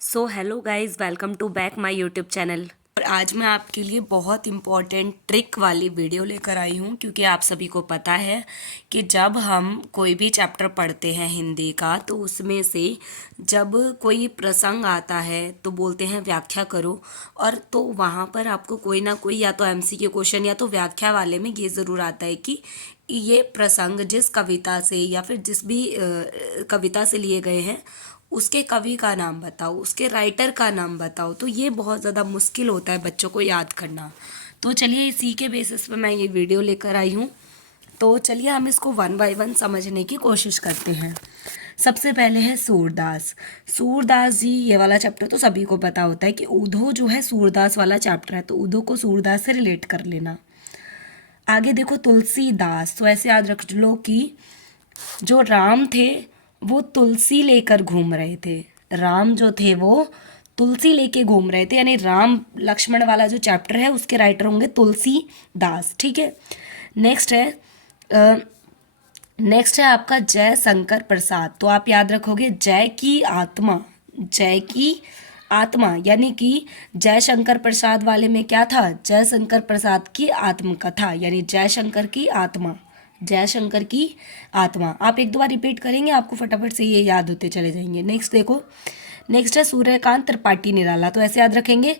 So hello guys, welcome to back my YouTube channel. और आज मैं आपके लिए बहुत इम्पॉर्टेंट ट्रिक वाली वीडियो लेकर आई हूँ क्योंकि आप सभी को पता है कि जब हम कोई भी चैप्टर पढ़ते हैं हिंदी का तो उसमें से जब कोई प्रसंग आता है तो बोलते हैं व्याख्या करो। और तो वहाँ पर आपको कोई ना कोई या तो एमसीक्यू क्वेश्चन या तो व्याख्या वाले में ये ज़रूर आता है कि ये प्रसंग जिस कविता से या फिर जिस भी कविता से लिए गए हैं उसके कवि का नाम बताओ, उसके राइटर का नाम बताओ। तो ये बहुत ज़्यादा मुश्किल होता है बच्चों को याद करना। तो चलिए इसी के बेसिस पे मैं ये वीडियो लेकर आई हूँ। तो चलिए हम इसको वन बाय वन समझने की कोशिश करते हैं। सबसे पहले है सूरदास। सूरदास जी, ये वाला चैप्टर तो सभी को पता होता है कि ऊधो जो है सूरदास वाला चैप्टर है, तो ऊधो को सूरदास से रिलेट कर लेना। आगे देखो तुलसीदास, तो ऐसे याद रख लो कि जो राम थे वो तुलसी लेकर घूम रहे थे। राम जो थे वो तुलसी लेके घूम रहे थे, यानी राम लक्ष्मण वाला जो चैप्टर है उसके राइटर होंगे तुलसीदास। ठीक है। नेक्स्ट है नेक्स्ट है आपका जय शंकर प्रसाद। तो आप याद रखोगे जय की आत्मा, जय की आत्मा, यानी कि जय शंकर प्रसाद वाले में क्या था, जय शंकर प्रसाद की आत्मकथा, यानी जय शंकर की आत्मा, जय शंकर की आत्मा। आप एक दो बार रिपीट करेंगे, आपको फटाफट से ये याद होते चले जाएंगे। नेक्स्ट देखो, नेक्स्ट है सूर्यकांत त्रिपाठी निराला। तो ऐसे याद रखेंगे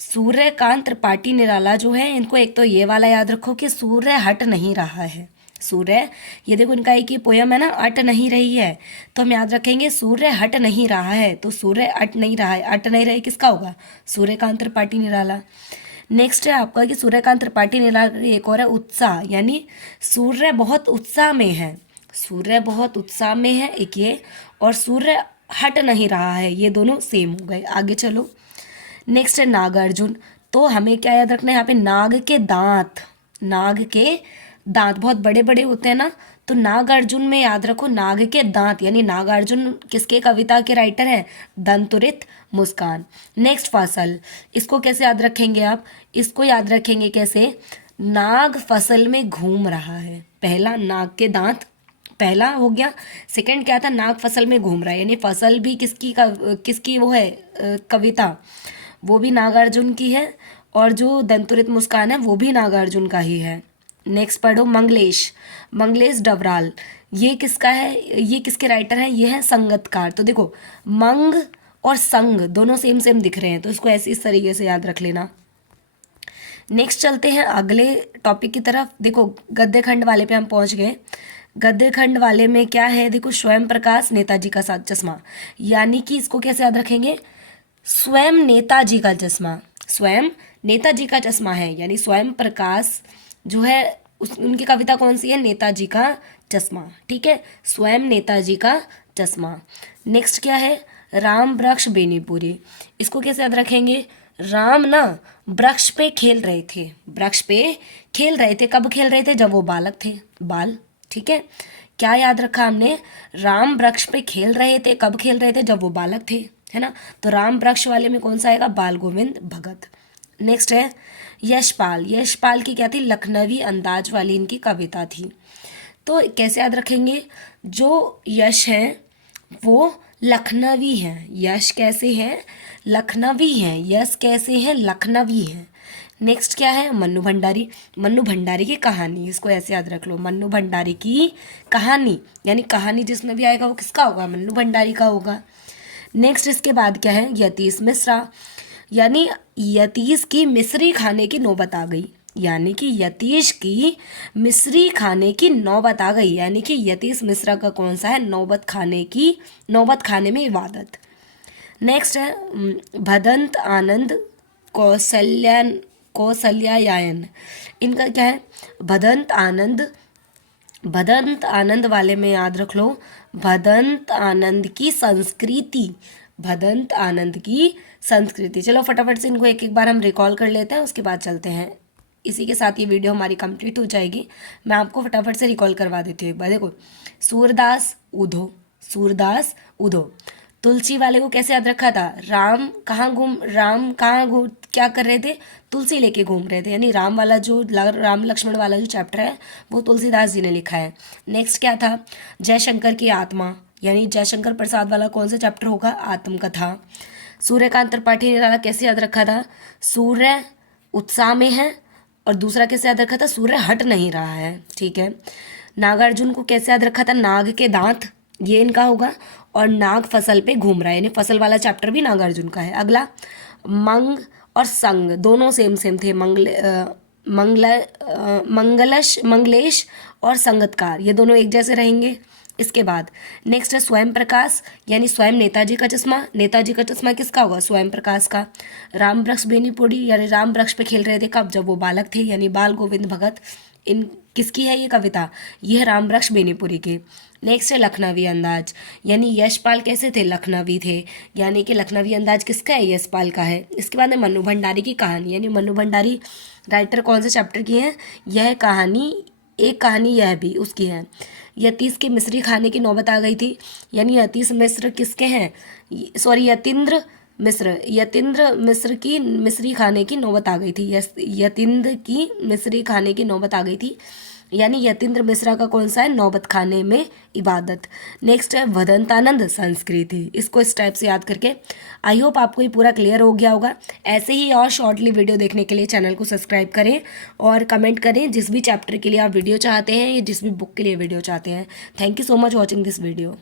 सूर्यकांत त्रिपाठी निराला जो है, इनको एक तो ये वाला याद रखो कि सूर्य हट नहीं रहा है। सूर्य, ये देखो इनका एक ही पोयम है ना, अट नहीं रही है, तो हम याद रखेंगे सूर्य हट नहीं रहा है। तो सूर्य अट नहीं रहा है, अट नहीं रही किसका होगा, सूर्यकांत त्रिपाठी निराला। नेक्स्ट है आपका कि सूर्यकांत त्रिपाठी निराला, एक और है उत्साह, यानी सूर्य बहुत उत्साह में है, सूर्य बहुत उत्साह में है एक ये, और सूर्य हट नहीं रहा है, ये दोनों सेम हो गए। आगे चलो, नेक्स्ट है नागार्जुन। तो हमें क्या याद रखना है यहाँ पे, नाग के दांत, नाग के दांत बहुत बड़े बड़े होते हैं ना, तो नागार्जुन में याद रखो नाग के दांत, यानी नागार्जुन किसके कविता के राइटर हैं, दंतुरित मुस्कान। नेक्स्ट फसल, इसको कैसे याद रखेंगे आप, इसको याद रखेंगे कैसे, नाग फसल में घूम रहा है। पहला नाग के दांत पहला हो गया, सेकंड क्या था, नाग फसल में घूम रहा है, यानी फसल भी किसकी वो है कविता, वो भी नागार्जुन की है, और जो दंतुरित मुस्कान है वो भी नागार्जुन का ही है। नेक्स्ट पढ़ो मंगलेश, मंगलेश डबराल, ये किसका है, ये किसके राइटर हैं, ये है संगतकार। तो देखो मंग और संग दोनों सेम सेम दिख रहे हैं, तो इसको ऐसे इस तरीके से याद रख लेना। नेक्स्ट चलते हैं अगले टॉपिक की तरफ। देखो गद्य खंड वाले पे हम पहुंच गए। गद्य खंड वाले में क्या है, देखो स्वयं प्रकाश नेताजी का साथ चश्मा, यानी कि इसको कैसे याद रखेंगे, स्वयं नेताजी का चश्मा, स्वयं नेताजी का चश्मा है, यानी स्वयं प्रकाश जो है उनकी कविता कौन सी है, नेताजी का चश्मा। ठीक है, स्वयं नेताजी का चश्मा। नेक्स्ट क्या है, राम वृक्ष बेनीपुरी, इसको कैसे याद रखेंगे, राम ना वृक्ष पे खेल रहे थे, वृक्ष पे खेल रहे थे, कब खेल रहे थे, जब वो बालक थे, बाल। ठीक है, क्या याद रखा हमने, राम वृक्ष पे खेल रहे थे, कब खेल रहे थे, जब वो बालक थे, है ना। तो राम वृक्ष वाले में कौन सा आएगा, बाल गोविंद भगत। नेक्स्ट है यशपाल, यशपाल की क्या थी, लखनवी अंदाज वाली इनकी कविता थी। तो कैसे याद रखेंगे, जो यश है वो लखनवी हैं, यश कैसे हैं, लखनवी हैं, यश कैसे हैं, लखनवी हैं। नेक्स्ट क्या है, मन्नू भंडारी, मन्नू भंडारी की कहानी, इसको ऐसे याद रख लो, मन्नू भंडारी की कहानी, यानी कहानी जिसमें भी आएगा वो किसका होगा, मन्नू भंडारी का होगा। नेक्स्ट इसके बाद क्या है, यतीश मिश्रा, यानी यतीश की मिश्री खाने की नौबत आ गई, यानी कि यतीश की मिश्री खाने की नौबत आ गई, यानी कि यतीश मिश्रा का कौन सा है, नौबत खाने में इबादत। नेक्स्ट है भदंत आनंद कौशल्यायन, इनका क्या है, भदंत आनंद, भदंत आनंद वाले में याद रख लो, भदंत आनंद की संस्कृति, भदंत आनंद की संस्कृति। चलो फटाफट से इनको एक एक बार हम रिकॉल कर लेते हैं, उसके बाद चलते हैं। इसी के साथ ये वीडियो हमारी कंप्लीट हो जाएगी। मैं आपको फटाफट से रिकॉल करवा देती हूँ एक बार। देखो सूरदास उधो, सूरदास उधो, तुलसी वाले को कैसे याद रखा था, राम कहाँ घूम क्या कर रहे थे, तुलसी लेके घूम रहे थे, यानी राम वाला जो राम लक्ष्मण वाला जो चैप्टर है वो तुलसीदास जी ने लिखा है। नेक्स्ट क्या था, जयशंकर की आत्मा, यानी जयशंकर प्रसाद वाला कौन सा चैप्टर होगा, आत्मकथा। सूर्यकांत त्रिपाठी निराला कैसे याद रखा था, सूर्य उत्साह में है, और दूसरा कैसे याद रखा था, सूर्य हट नहीं रहा है, ठीक है। नागार्जुन को कैसे याद रखा था, नाग के दांत, ये इनका होगा, और नाग फसल पे घूम रहा है, यानी फसल वाला चैप्टर भी नागार्जुन का है। अगला मंग और संग दोनों सेम सेम थे, मंगलेश और संगतकार, ये दोनों एक जैसे रहेंगे। इसके बाद नेक्स्ट है स्वयं प्रकाश, यानी स्वयं नेताजी का चश्मा। नेताजी का चश्मा किसका होगा, स्वयं प्रकाश का। राम वृक्ष बेनीपुरी, यानी राम वृक्ष पे खेल रहे थे कब, जब वो बालक थे, यानी बाल गोविंद भगत। इन किसकी है ये कविता, ये है राम वृक्ष बेनीपुरी के। नेक्स्ट है लखनवी अंदाज, यानी यशपाल कैसे थे, लखनवी थे, यानी कि लखनवी अंदाज किसका है, यशपाल का है। इसके बाद है मन्नू भंडारी की कहानी, यानी मन्नू भंडारी राइटर कौन से चैप्टर की है, यह कहानी, एक कहानी यह भी उसकी है। यतीश के मिश्री खाने की नौबत आ गई थी, यानी यतीश मिश्र किसके हैं, सॉरी यतीन्द्र मिश्र की मिश्री खाने की नौबत आ गई थी, यतीन्द्र की मिश्री खाने की नौबत आ गई थी, यानी यतीन्द्र मिश्रा का कौन सा है, नौबत खाने में इबादत। नेक्स्ट है वदंतानंद संस्कृति, इसको इस टाइप से याद करके। आई होप आपको ये पूरा क्लियर हो गया होगा। ऐसे ही और शॉर्टली वीडियो देखने के लिए चैनल को सब्सक्राइब करें और कमेंट करें जिस भी चैप्टर के लिए आप वीडियो चाहते हैं या जिस भी बुक के लिए वीडियो चाहते हैं। Thank you so much watching this video.